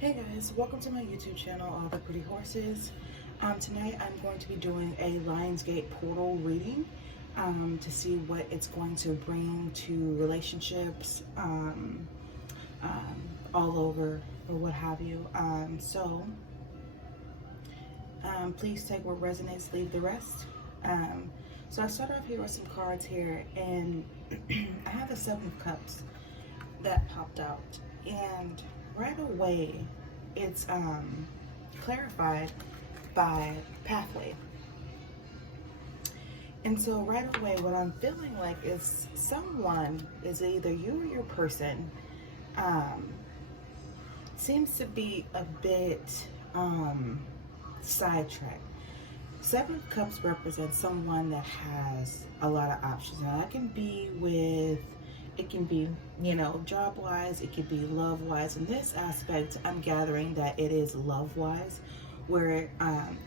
Hey guys, welcome to my YouTube channel, All the Pretty Horses. Tonight I'm going to be doing a Lionsgate portal reading to see what it's going to bring to relationships all over or what have you. Please take what resonates, leave the rest. So I start off here with some cards here, and I have the Seven of Cups that popped out, and right away it's clarified by pathway. And so right away what I'm feeling like is someone, is either you or your person, seems to be a bit sidetracked. Seven of Cups represents someone that has a lot of options. Now that can be with, it can be, job-wise, it could be love-wise. In this aspect, I'm gathering that it is love-wise, where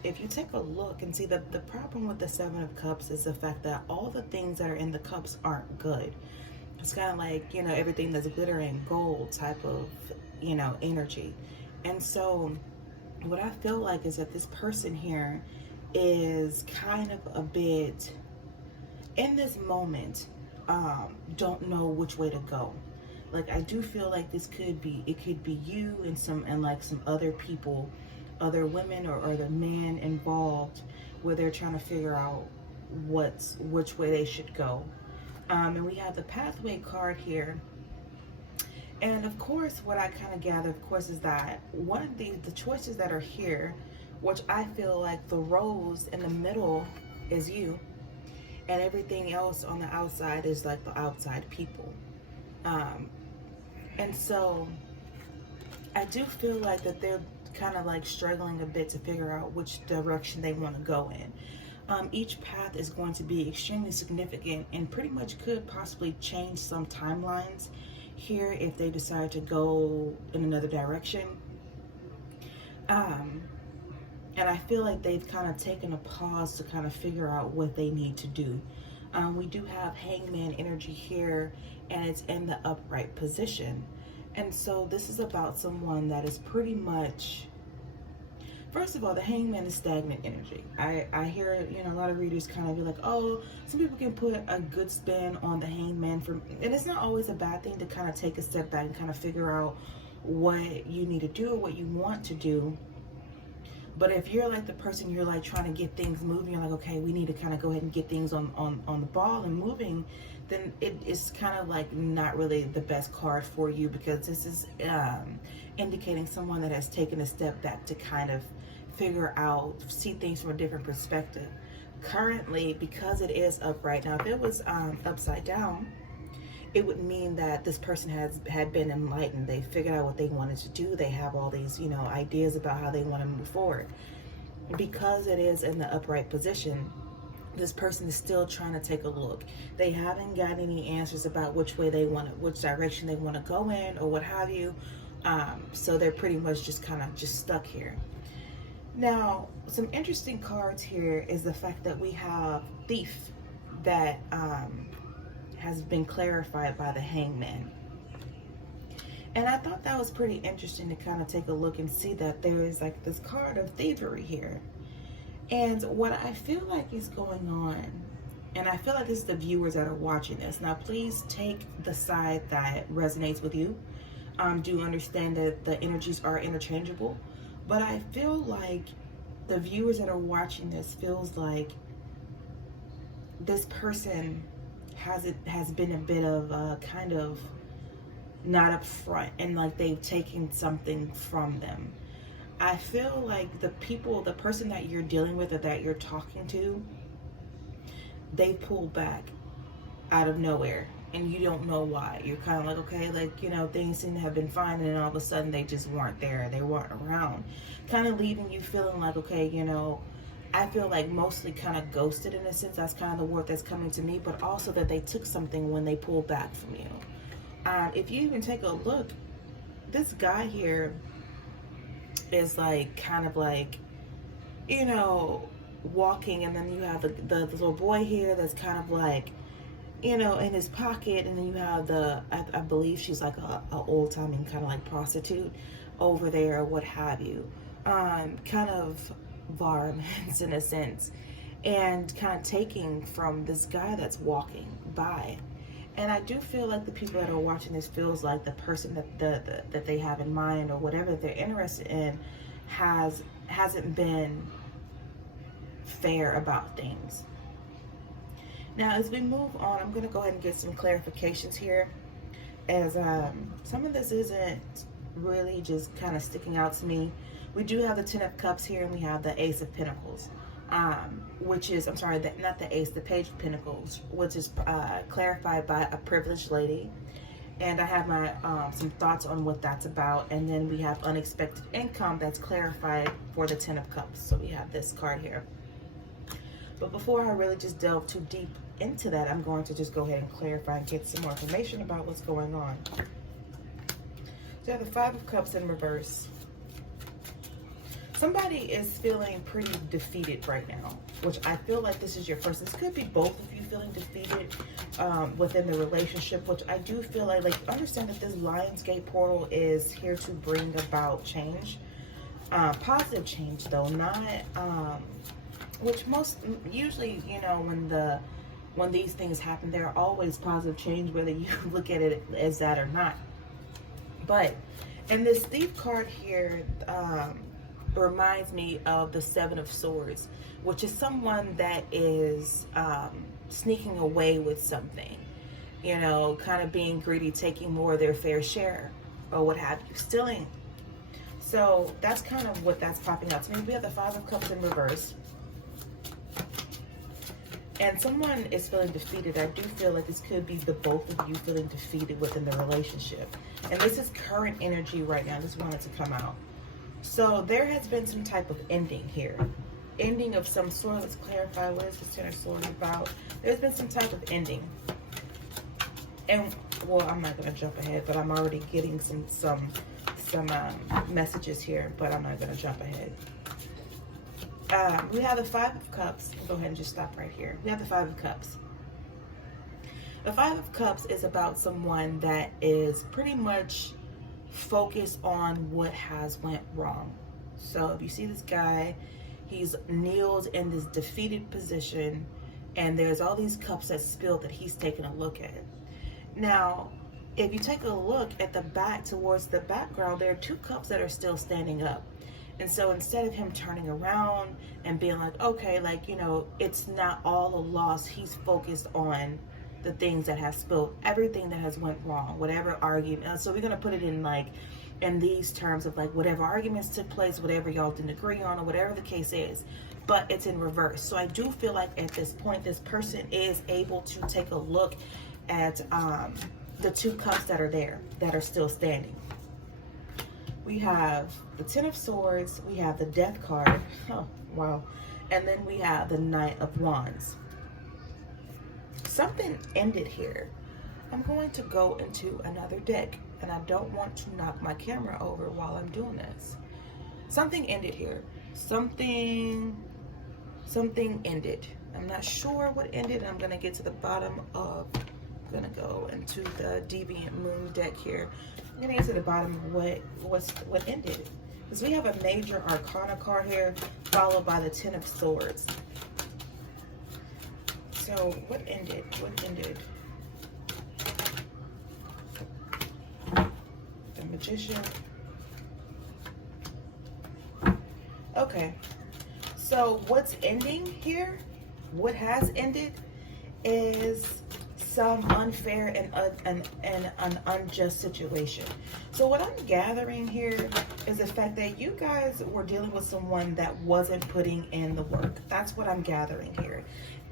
if you take a look and see that the problem with the Seven of Cups is the fact that all the things that are in the cups aren't good. It's kind of like, everything that's glitter and gold type of, energy. And so what I feel like is that this person here is kind of a bit, in this moment, don't know which way to go. Like, I do feel like this could be, it could be you and some other people, other women or other men involved, where they're trying to figure out which way they should go. And we have the pathway card here. And of course, what I kind of gather, of course, is that one of the choices that are here, which I feel like the rose in the middle is you, and everything else on the outside is like the outside people. And so I do feel like that they're kind of like struggling a bit to figure out which direction they want to go in. Each path is going to be extremely significant and pretty much could possibly change some timelines here if they decide to go in another direction. And I feel like they've kind of taken a pause to kind of figure out what they need to do. We do have Hangman energy here, and it's in the upright position. And so this is about someone that is pretty much, first of all, the Hangman is stagnant energy. I hear, a lot of readers kind of be like, oh, some people can put a good spin on the Hangman, and it's not always a bad thing to kind of take a step back and kind of figure out what you need to do or what you want to do. But if you're like the person, you're like trying to get things moving, you're like, okay, we need to kind of go ahead and get things on the ball and moving, then it is kind of like not really the best card for you, because this is indicating someone that has taken a step back to kind of figure out, see things from a different perspective. Currently, because it is upright, now if it was upside down, it would mean that this person had been enlightened. They figured out what they wanted to do. They have all these, ideas about how they want to move forward. Because it is in the upright position, this person is still trying to take a look. They haven't got any answers about which direction they want to go in or what have you. So they're pretty much just kind of stuck here. Now, some interesting cards here is the fact that we have Thief that has been clarified by the Hangman. And I thought that was pretty interesting to kind of take a look and see that there is like this card of Thievery here. And what I feel like is going on, and I feel like this is the viewers that are watching this. Now, please take the side that resonates with you. Do understand that the energies are interchangeable. But I feel like the viewers that are watching this feels like this person has been a bit of kind of not up front, and like they've taken something from them. I feel like the person that you're dealing with or that you're talking to, they pull back out of nowhere, and you don't know why. You're kind of like, okay, like, things seem to have been fine, and then all of a sudden they just weren't there. They weren't around, kind of leaving you feeling like, okay, I feel like mostly kind of ghosted in a sense. That's kind of the word that's coming to me, but also that they took something when they pulled back from you. If you even take a look, this guy here is like kind of like, walking, and then you have the little boy here that's kind of like, in his pocket, and then you have I believe she's like a old-timey kind of like prostitute over there or what have you. Kind of varmints in a sense, and kind of taking from this guy that's walking by. And I do feel like the people that are watching this feels like the person that they have in mind or whatever they're interested in hasn't been fair about things. Now, as we move on, I'm going to go ahead and get some clarifications here, as some of this isn't really just kind of sticking out to me. We do have the Ten of Cups here, and we have the Ace of Pentacles, which is, I'm sorry, not the Ace, the Page of Pentacles, which is clarified by a privileged lady. And I have my some thoughts on what that's about. And then we have unexpected income that's clarified for the Ten of Cups. So we have this card here. But before I really just delve too deep into that, I'm going to just go ahead and clarify and get some more information about what's going on. So you have the Five of Cups in reverse. Somebody is feeling pretty defeated right now, which I feel like this is your person. This could be both of you feeling defeated within the relationship, which I do feel like understand that this Lionsgate portal is here to bring about change. Positive change though, not, which usually, you know, when these things happen, there are always positive change, whether you look at it as that or not. But, and this Thief card here, reminds me of the Seven of Swords, which is someone that is sneaking away with something, you know, kind of being greedy, taking more of their fair share or what have you, stealing. So that's kind of what that's popping out to me. We have the Five of Cups in reverse, and someone is feeling defeated. I do feel like this could be the both of you feeling defeated within the relationship, and this is current energy right now. Just wanted to come out. So there has been some type of ending here. Ending of some sort. Let's clarify, what is this Ten of Swords about? There's been some type of ending. And, well, I'm not going to jump ahead, but I'm already getting some messages here, but I'm not going to jump ahead. We have the Five of Cups. We'll go ahead and just stop right here. We have the Five of Cups. The Five of Cups is about someone that is pretty much focus on what has went wrong. So if you see this guy, he's kneeled in this defeated position, and there's all these cups that spilled that he's taking a look at. Now, if you take a look at the back, towards the background, there are two cups that are still standing up. And so instead of him turning around and being like, okay, like, you know, it's not all a loss, he's focused on the things that have spilled, everything that has went wrong, whatever argument. So we're going to put it in like, in these terms of like whatever arguments took place, whatever y'all didn't agree on, or whatever the case is, but it's in reverse. So I do feel like at this point, this person is able to take a look at the two cups that are there, that are still standing. We have the Ten of Swords, we have the Death card, oh wow, and then we have the Knight of Wands. Something ended here. I'm going to go into another deck, and I don't want to knock my camera over while I'm doing this. Something ended here. Something ended. I'm not sure what ended. I'm going to get to the bottom of, I'm going to go into the Deviant Moon deck here. I'm going to get to the bottom of what ended. Because we have a Major Arcana card here, followed by the Ten of Swords. So what ended? What ended? The Magician. Okay. So what's ending here? What has ended is some unfair and an unjust situation. So what I'm gathering here is the fact that you guys were dealing with someone that wasn't putting in the work. That's what I'm gathering here.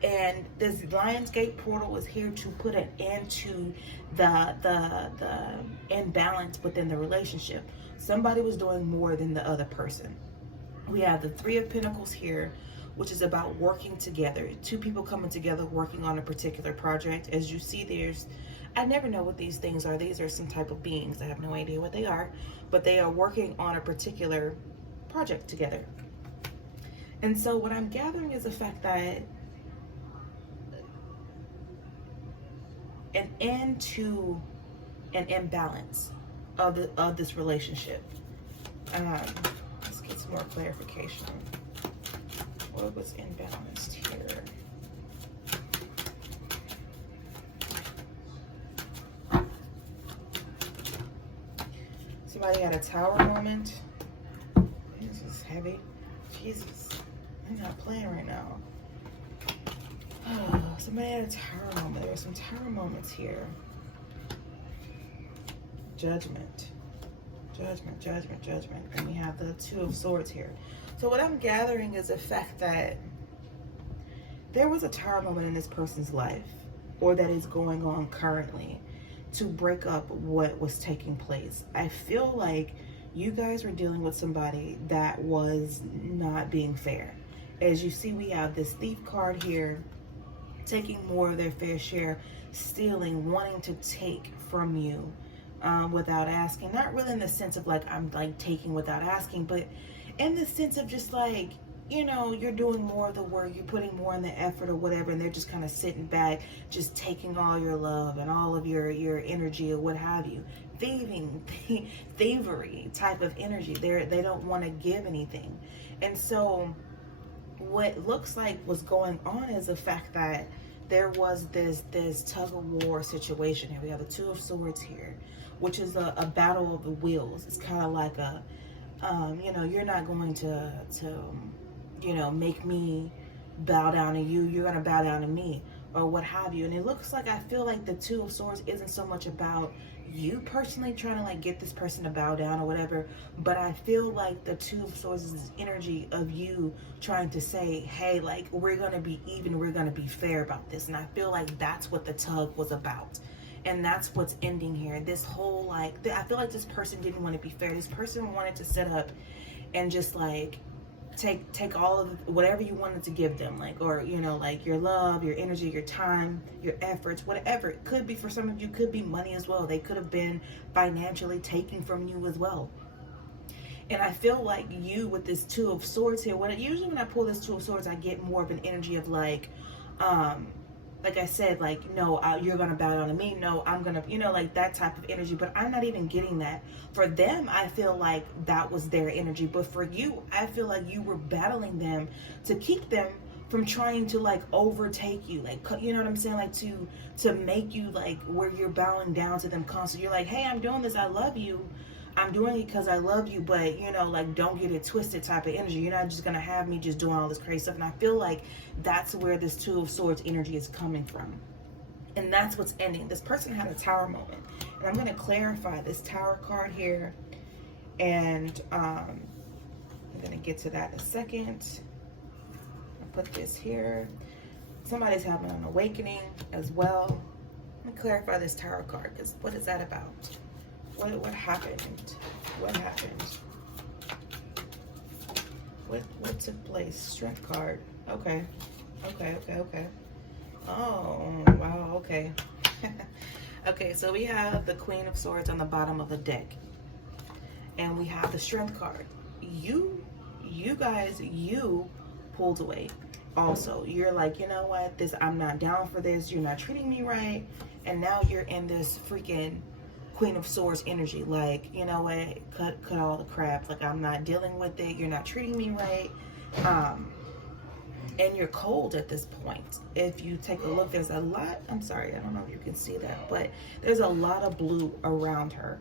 And this Lionsgate portal is here to put an end to the imbalance within the relationship. Somebody was doing more than the other person. We have the Three of Pentacles here, which is about working together. Two people coming together, working on a particular project. As you see, I never know what these things are. These are some type of beings. I have no idea what they are, but they are working on a particular project together. And so what I'm gathering is the fact that an end to an imbalance of this relationship. Let's get some more clarification. What was imbalanced here? Somebody had a tower moment. This is heavy. Jesus, I'm not playing right now. Oh, somebody had a tower moment. There were some tower moments here. Judgment. Judgment, judgment, judgment. And we have the Two of Swords here. So what I'm gathering is the fact that there was a tower moment in this person's life, or that is going on currently, to break up what was taking place. I feel like you guys were dealing with somebody that was not being fair. As you see, we have this Thief card here, taking more of their fair share, stealing, wanting to take from you without asking. Not really in the sense of like, I'm like taking without asking, but in the sense of just like, you know, you're doing more of the work, you're putting more in the effort or whatever, and they're just kind of sitting back, just taking all your love and all of your energy or what have you. Thievery type of energy. They don't want to give anything. And so what looks like was going on is the fact that there was this tug of war situation here. We have a Two of Swords here, which is a battle of the wills. It's kind of like a, you know, you're not going to you know, make me bow down to you. You're going to bow down to me, or what have you. And it looks like, I feel like the Two of Swords isn't so much about you personally trying to like get this person to bow down or whatever, but I feel like the Two of Swords is this energy of you trying to say, hey, like, we're going to be even, we're going to be fair about this. And I feel like that's what the tug was about. And that's what's ending here. This whole, like, I feel like this person didn't want to be fair. This person wanted to set up and just like take all of whatever you wanted to give them, like, or, you know, like your love, your energy, your time, your efforts, whatever. It could be, for some of you, could be money as well. They could have been financially taking from you as well. And I feel like you with this Two of Swords here, usually when I pull this Two of Swords, I get more of an energy of like I said, like, no, you're going to bow down to me. No, I'm going to, you know, like that type of energy. But I'm not even getting that. For them, I feel like that was their energy. But for you, I feel like you were battling them to keep them from trying to like overtake you. Like, you know what I'm saying? Like to make you like where you're bowing down to them constantly. You're like, hey, I'm doing this. I love you. I'm doing it because I love you, but, you know, like, don't get it twisted type of energy. You're not just going to have me just doing all this crazy stuff. And I feel like that's where this Two of Swords energy is coming from. And that's what's ending. This person had a tower moment. And I'm going to clarify this Tower card here. And I'm going to get to that in a second. I'll put this here. Somebody's having an awakening as well. Let me clarify this Tower card, because what is that about? What happened? What happened? What took place? Strength card. Okay. Oh, wow, okay. Okay, so we have the Queen of Swords on the bottom of the deck. And we have the Strength card. You guys, you pulled away. Also, you're like, you know what? I'm not down for this. You're not treating me right. And now you're in this freaking Queen of Swords energy, like, you know what, cut all the crap, like, I'm not dealing with it, you're not treating me right, and you're cold at this point. If you take a look, there's a lot, I'm sorry, I don't know if you can see that, but there's a lot of blue around her,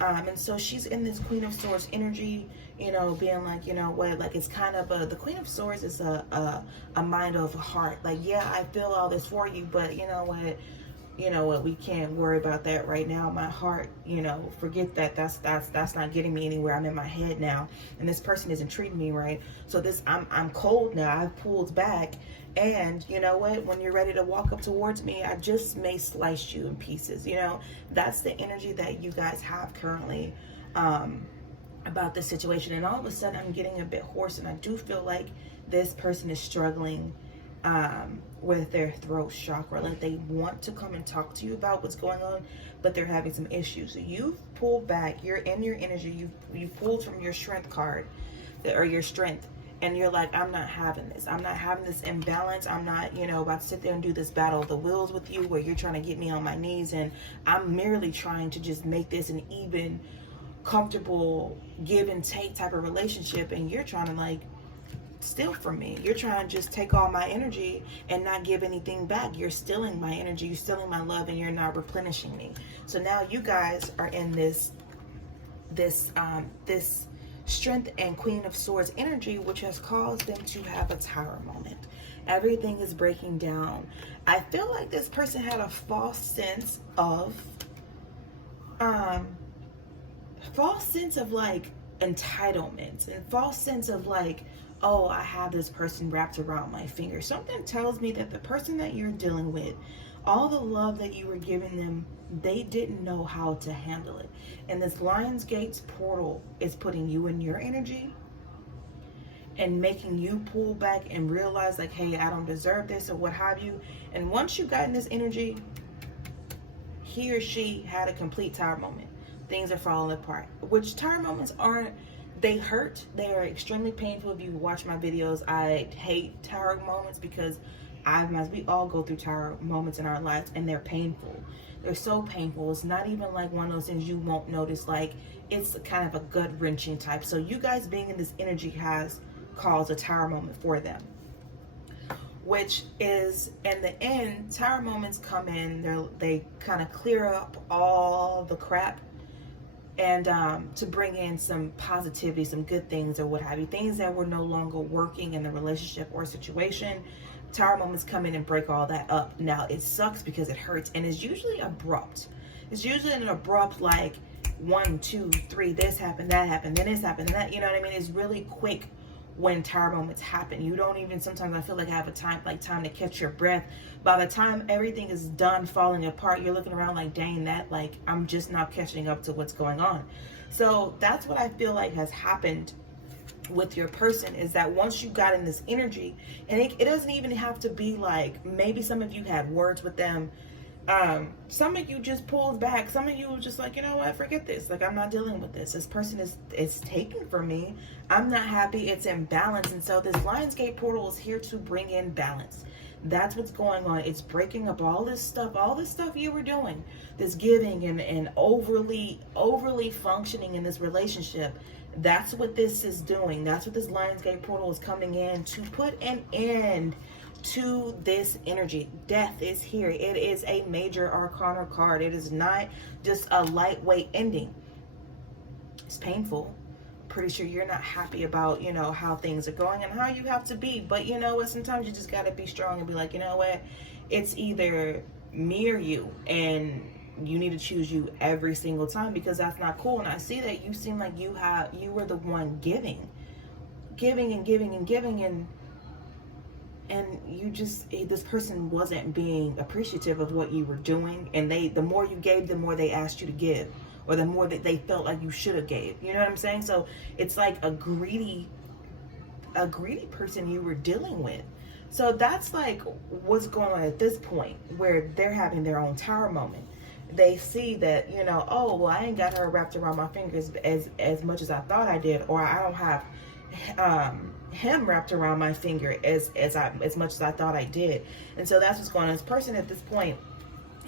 and so she's in this Queen of Swords energy, you know, being like, you know what, like, it's kind of the Queen of Swords is a mind of a heart, like, yeah, I feel all this for you, but you know what, we can't worry about that right now. My heart, you know, forget that. That's not getting me anywhere. I'm in my head now, and this person isn't treating me right. So I'm cold now. I've pulled back, and you know what? When you're ready to walk up towards me, I just may slice you in pieces. You know, that's the energy that you guys have currently about this situation. And all of a sudden, I'm getting a bit hoarse, and I do feel like this person is struggling with their throat chakra. Like, they want to come and talk to you about what's going on, but they're having some issues. So you've pulled back, you're in your energy, you pulled from your Strength card, or your strength, and you're like, I'm not having this. I'm not having this imbalance. I'm not, you know, about to sit there and do this battle of the wills with you where you're trying to get me on my knees, and I'm merely trying to just make this an even comfortable give and take type of relationship, and you're trying to like steal from me. You're trying to just take all my energy and not give anything back. You're stealing my energy, you're stealing my love, and you're not replenishing me. So now you guys are in this Strength and Queen of Swords energy, which has caused them to have a tower moment. Everything is breaking down. I feel like this person had a false sense of like entitlement, and false sense of like, oh, I have this person wrapped around my finger. Something tells me that the person that you're dealing with, all the love that you were giving them, they didn't know how to handle it. And this Lionsgate's portal is putting you in your energy and making you pull back and realize like, hey, I don't deserve this or what have you. And once you got in this energy, he or she had a complete tower moment. Things are falling apart, which tower moments aren't, they hurt. They are extremely painful. If you watch my videos, I hate tower moments because we all go through tower moments in our lives, and they're painful. They're so painful. It's not even like one of those things you won't notice. Like, it's kind of a gut wrenching type. So you guys being in this energy has caused a tower moment for them, which is, in the end, tower moments come in, they kind of clear up all the crap, and to bring in some positivity, some good things or what have you, things that were no longer working in the relationship or situation. Tower moments come in and break all that up. Now it sucks because it hurts, and it's usually abrupt. It's usually an abrupt, like 1, 2, 3, this happened, that happened, then this happened, and that, you know what I mean? It's really quick when tower moments happen. You don't even, sometimes I feel like I have a time to catch your breath. By the time everything is done falling apart, you're looking around like, dang, that, like, I'm just now catching up to what's going on. So that's what I feel like has happened with your person, is that once you got in this energy, and it doesn't even have to be like, maybe some of you had words with them, some of you just pulled back, some of you were just like, you know what, forget this, like, I'm not dealing with this person is taking from me, I'm not happy, it's imbalance. And so this Lionsgate portal is here to bring in balance. That's what's going on. It's breaking up all this stuff you were doing, this giving and overly functioning in this relationship. That's what this is doing. That's what this Lionsgate portal is coming in to put an end to this energy. Death is here. It is a major arcana card. It is not just a lightweight ending. It's painful. Pretty sure you're not happy about, you know, how things are going and how you have to be. But you know what? Sometimes you just got to be strong and be like, you know what? It's either me or you. And you need to choose you every single time, because that's not cool. And I see that you seem like you were the one giving, and you just, this person wasn't being appreciative of what you were doing. And the more you gave, the more they asked you to give, or the more that they felt like you should have gave. You know what I'm saying? So it's like a greedy person you were dealing with. So that's like what's going on at this point, where they're having their own tower moment. They see that, you know, oh, well, I ain't got her wrapped around my fingers as much as I thought I did, or I don't have him wrapped around my finger as much as I thought I did. And so that's what's going on. This person at this point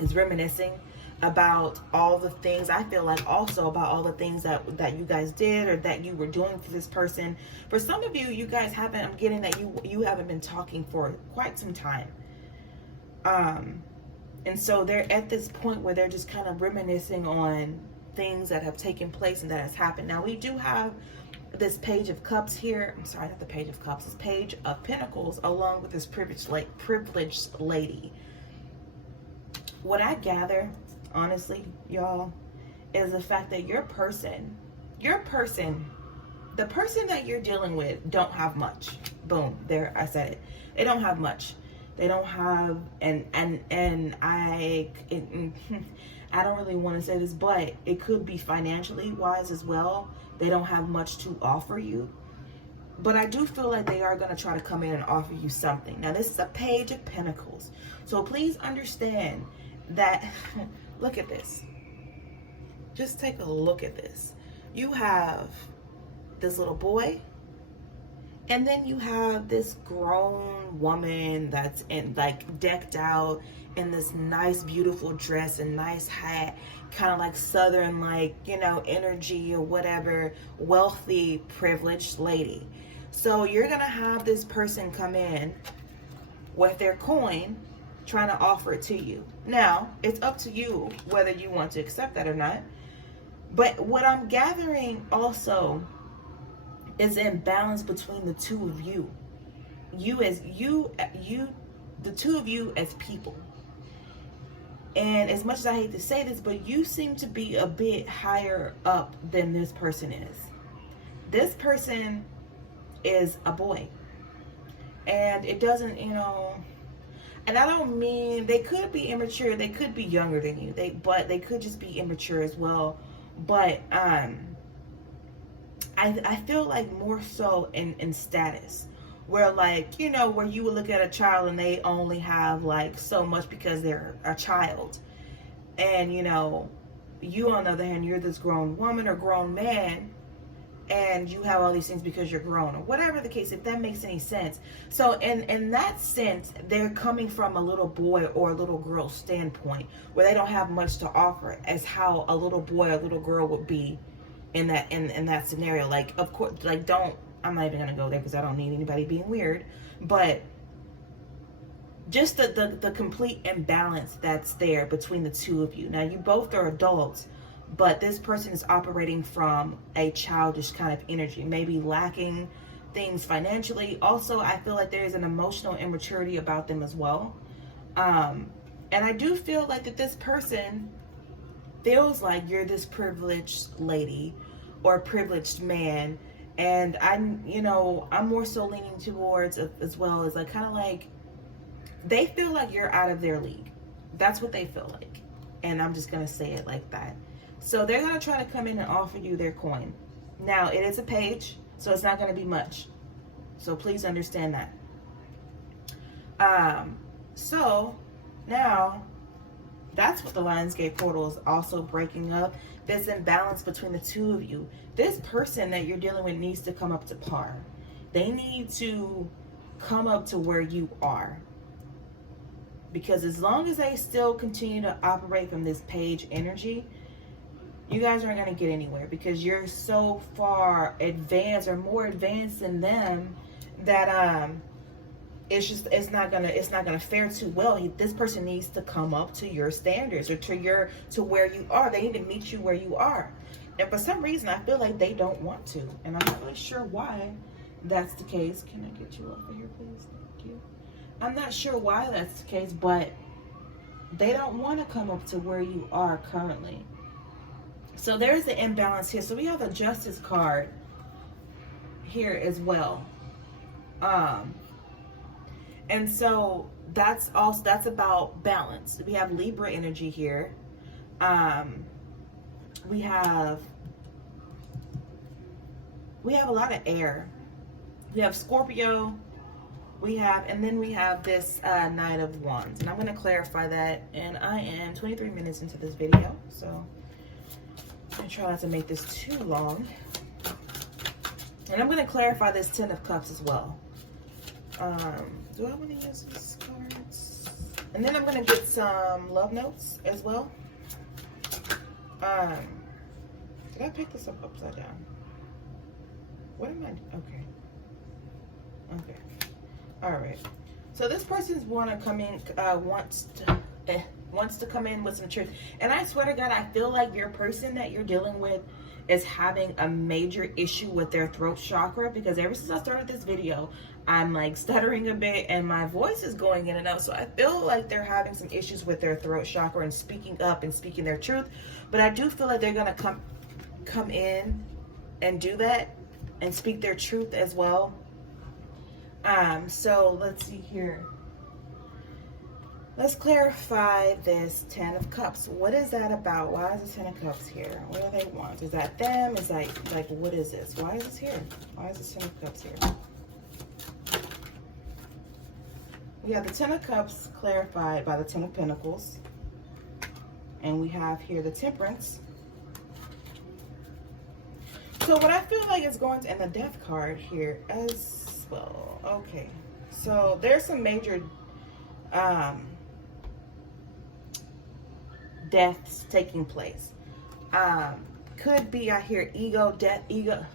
is reminiscing about all the things, I feel like also about all the things that you guys did or that you were doing for this person. For some of you, you guys haven't, I'm getting that you haven't been talking for quite some time. And so they're at this point where they're just kind of reminiscing on things that have taken place and that has happened. Now we do have this Page of Cups here. I'm sorry, not the Page of Cups. This Page of Pentacles, along with this privileged lady. What I gather, honestly, y'all, is the fact that your person, the person that you're dealing with, don't have much. Boom, there, I said it. They don't have much. They don't have, and I don't really want to say this, but it could be financially wise as well. They don't have much to offer you, but I do feel like they are going to try to come in and offer you something. Now, this is a Page of Pentacles, so please understand that. Look at this. Just take a look at this. You have this little boy, And then you have this grown woman that's in like decked out in this nice beautiful dress and nice hat, kind of like southern, like, you know, energy or whatever, wealthy, privileged lady. So you're gonna have this person come in with their coin trying to offer it to you. Now, it's up to you whether you want to accept that or not. But what I'm gathering also is imbalance between the two of you. The two of you as people. And as much as I hate to say this, but you seem to be a bit higher up than this person is. This person is a boy. And it doesn't, you know, and I don't mean, they could be immature, they could be younger than you, but they could just be immature as well. But I feel like more so in status, where like, you know, where you would look at a child and they only have like so much because they're a child, and you know, you on the other hand, you're this grown woman or grown man, and you have all these things because you're grown, or whatever the case, if that makes any sense. So in that sense, they're coming from a little boy or a little girl standpoint, where they don't have much to offer, as how a little boy or little girl would be in that scenario. Like, of course, like, I'm not even gonna go there because I don't need anybody being weird, but just the complete imbalance that's there between the two of you. Now, you both are adults, but this person is operating from a childish kind of energy, maybe lacking things financially. Also, I feel like there is an emotional immaturity about them as well. And I do feel like that this person feels like you're this privileged lady or privileged man. And I'm more so leaning towards as well as like kind of like they feel like you're out of their league. That's what they feel like. And I'm just going to say it like that. So they're going to try to come in and offer you their coin. Now, it is a page, so it's not going to be much. So please understand that. So now that's what the Lionsgate portal is also breaking up. This imbalance between the two of you. This person that you're dealing with needs to come up to par. They need to come up to where you are. Because as long as they still continue to operate from this page energy, you guys aren't going to get anywhere, because you're so far advanced or more advanced than them that it's not gonna fare too well. This person needs to come up to your standards, or to where you are. They need to meet you where you are. And for some reason, I feel like they don't want to, and I'm not really sure why that's the case. Can I get you off of here, please? Thank you. I'm not sure why that's the case, but they don't want to come up to where you are currently. So there's the imbalance here. So we have a Justice card here as well. And so that's about balance. We have Libra energy here. We have a lot of air. We have Scorpio. And then we have this Knight of Wands. And I'm going to clarify that. And I am 23 minutes into this video, so I'm going to try not to make this too long. And I'm going to clarify this Ten of Cups as well. Do I want to use these cards? And then I'm going to get some love notes as well. Did I pick this up upside down? What am I? Okay. All right. So this person's wants to come in with some truth. And I swear to God, I feel like your person that you're dealing with is having a major issue with their throat chakra, because ever since I started this video, I'm like stuttering a bit and my voice is going in and out. So I feel like they're having some issues with their throat chakra and speaking up and speaking their truth. But I do feel like they're going to come in and do that and speak their truth as well. So let's see here. Let's clarify this Ten of Cups. What is that about? Why is the Ten of Cups here? What do they want? Is that them? Is like what is this? Why is this here? Why is this Ten of Cups here? We have the Ten of Cups clarified by the Ten of Pentacles. And we have here the Temperance. So what I feel like is going to, and the Death card here, as well. Okay. So there's some major deaths taking place. Could be, I hear death of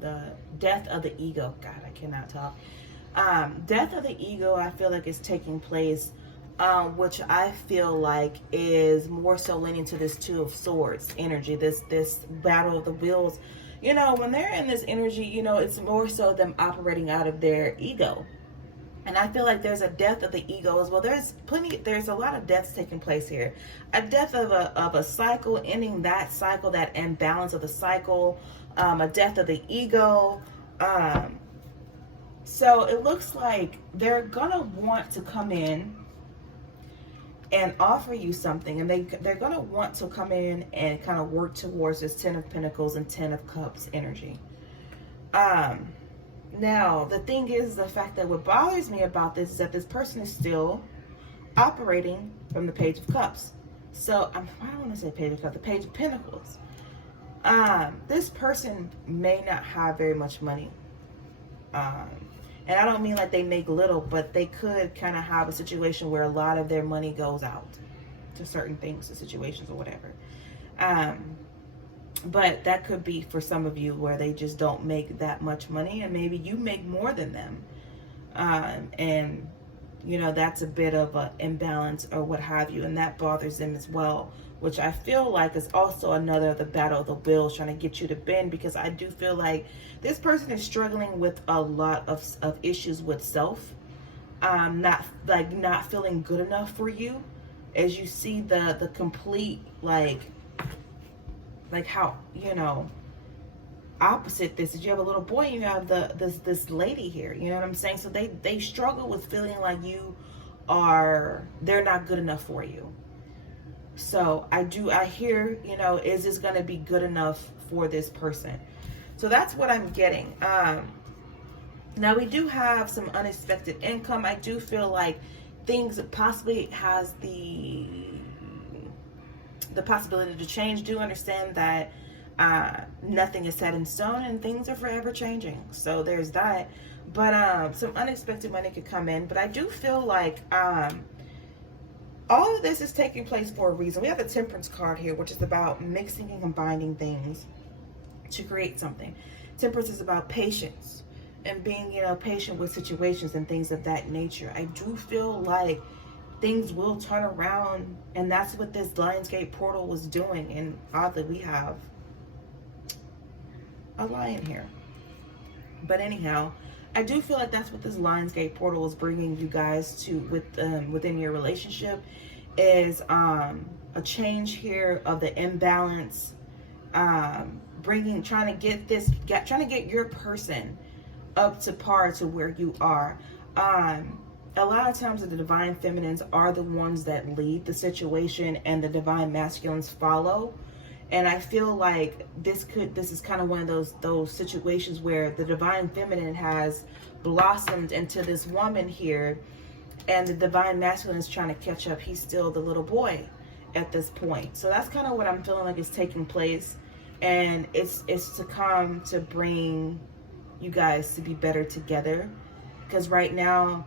the ego. God, I cannot talk. Death of the ego, I feel like is taking place, which I feel like is more so leaning to this Two of Swords energy, this battle of the wills. You know, when they're in this energy, you know, it's more so them operating out of their ego. And I feel like there's a death of the ego as well. There's a lot of deaths taking place here. A death of a cycle, ending that cycle, that imbalance of the cycle. A death of the ego. So it looks like they're gonna want to come in and offer you something, and they're gonna want to come in and kind of work towards this Ten of Pentacles and Ten of Cups energy. Now, the thing is, the fact that what bothers me about this is that this person is still operating from the Page of Cups. So, I don't want to say Page of Cups, the Page of Pentacles. This person may not have very much money. And I don't mean like they make little, but they could kind of have a situation where a lot of their money goes out to certain things, to situations or whatever. But that could be for some of you where they just don't make that much money, and maybe you make more than them. And, you know, that's a bit of an imbalance or what have you, and that bothers them as well, which I feel like is also another of the battle of the wills trying to get you to bend, because I do feel like this person is struggling with a lot of issues with self, not feeling good enough for you, as you see the complete, like how, you know, opposite this is you have a little boy and you have this lady here, you know what I'm saying? So they struggle with feeling like they're not good enough for you. So I hear, you know, is this going to be good enough for this person? So that's what I'm getting. Now we do have some unexpected income. I do feel like things possibly has the possibility to change. Do understand that nothing is set in stone and things are forever changing. So there's that. But some unexpected money could come in. But I do feel like all of this is taking place for a reason. We have the Temperance card here, which is about mixing and combining things to create something. Temperance is about patience and being, you know, patient with situations and things of that nature. I do feel like things will turn around, and that's what this Lionsgate portal was doing. And oddly, we have a lion here. But anyhow, I do feel like that's what this Lionsgate portal is bringing you guys to within your relationship, is a change here of the imbalance, trying to get your person up to par to where you are. A lot of times the divine feminines are the ones that lead the situation and the divine masculines follow. And I feel like this is kind of one of those situations where the divine feminine has blossomed into this woman here, and the divine masculine is trying to catch up. He's still the little boy at this point. So that's kind of what I'm feeling like is taking place. And it's to come to bring you guys to be better together. Because right now,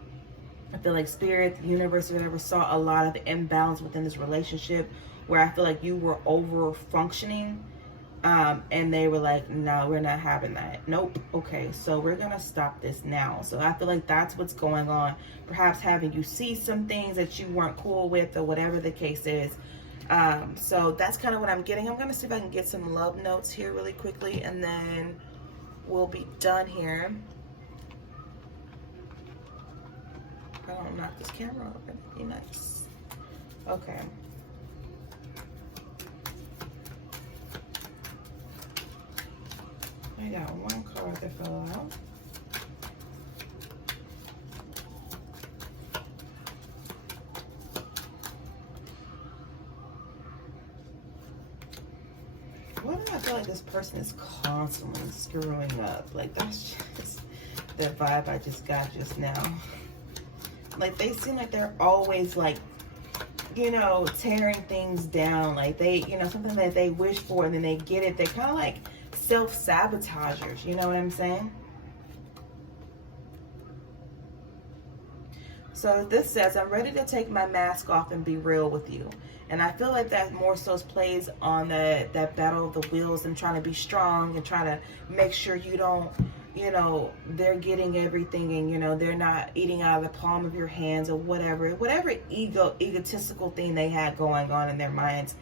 I feel like Spirit, the universe, or whatever, saw a lot of imbalance within this relationship, where I feel like you were over functioning, and they were like, no, we're not having that. Nope. Okay, so we're gonna stop this now. So I feel like that's what's going on. Perhaps having you see some things that you weren't cool with, or whatever the case is. So that's kind of what I'm getting. I'm gonna see if I can get some love notes here really quickly, and then we'll be done here. I don't knock this camera over. That'd be nice. Okay. I got one card that fell out. Why do I feel like this person is constantly screwing up? Like, that's just the vibe I just got just now. Like, they seem like they're always, like, you know, tearing things down. Like, they, you know, something that they wish for and then they get it. They're kind of like self-sabotagers, you know what I'm saying? So this says, I'm ready to take my mask off and be real with you. And I feel like that more so plays on that battle of the wheels and trying to be strong and trying to make sure you don't, you know, they're getting everything and, you know, they're not eating out of the palm of your hands or whatever egotistical thing they had going on in their minds.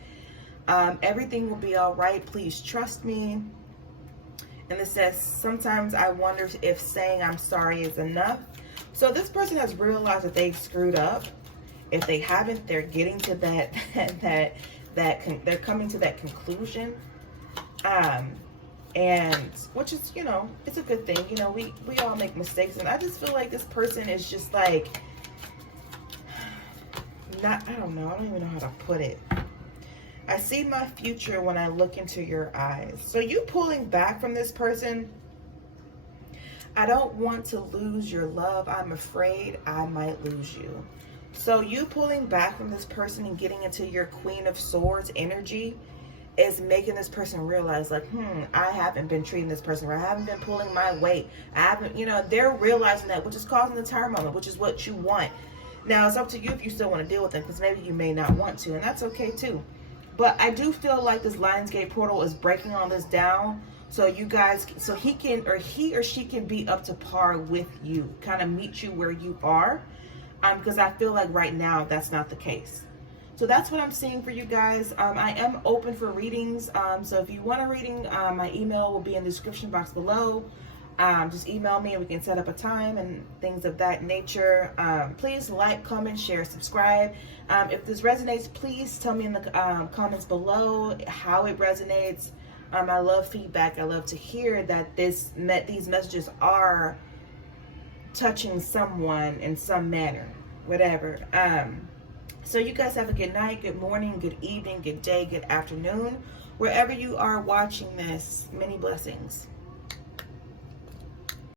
Everything will be all right. Please trust me. And it says, sometimes I wonder if saying I'm sorry is enough. So this person has realized that they've screwed up. If they haven't, they're getting to they're coming to that conclusion. And which is, you know, it's a good thing. You know, we all make mistakes, and I just feel like this person is just like I don't know, I don't even know how to put it. I see my future when I look into your eyes. So you pulling back from this person. I don't want to lose your love. I'm afraid I might lose you. So you pulling back from this person and getting into your Queen of Swords energy is making this person realize, like, I haven't been treating this person right. I haven't been pulling my weight. I haven't, you know, they're realizing that, which is causing the tower moment, which is what you want. Now, it's up to you if you still want to deal with them, because maybe you may not want to, and that's okay too. But I do feel like this Lionsgate portal is breaking all this down. So you guys, so he or she can be up to par with you, kind of meet you where you are. Because I feel like right now that's not the case. So that's what I'm seeing for you guys. I am open for readings. So if you want a reading, my email will be in the description box below. Just email me and we can set up a time and things of that nature. Please like, comment, share, subscribe. If this resonates, please tell me in the comments below how it resonates. I love feedback. I love to hear that these messages are touching someone in some manner, whatever. So you guys have a good night, good morning, good evening, good day, good afternoon, wherever you are watching this. Many blessings.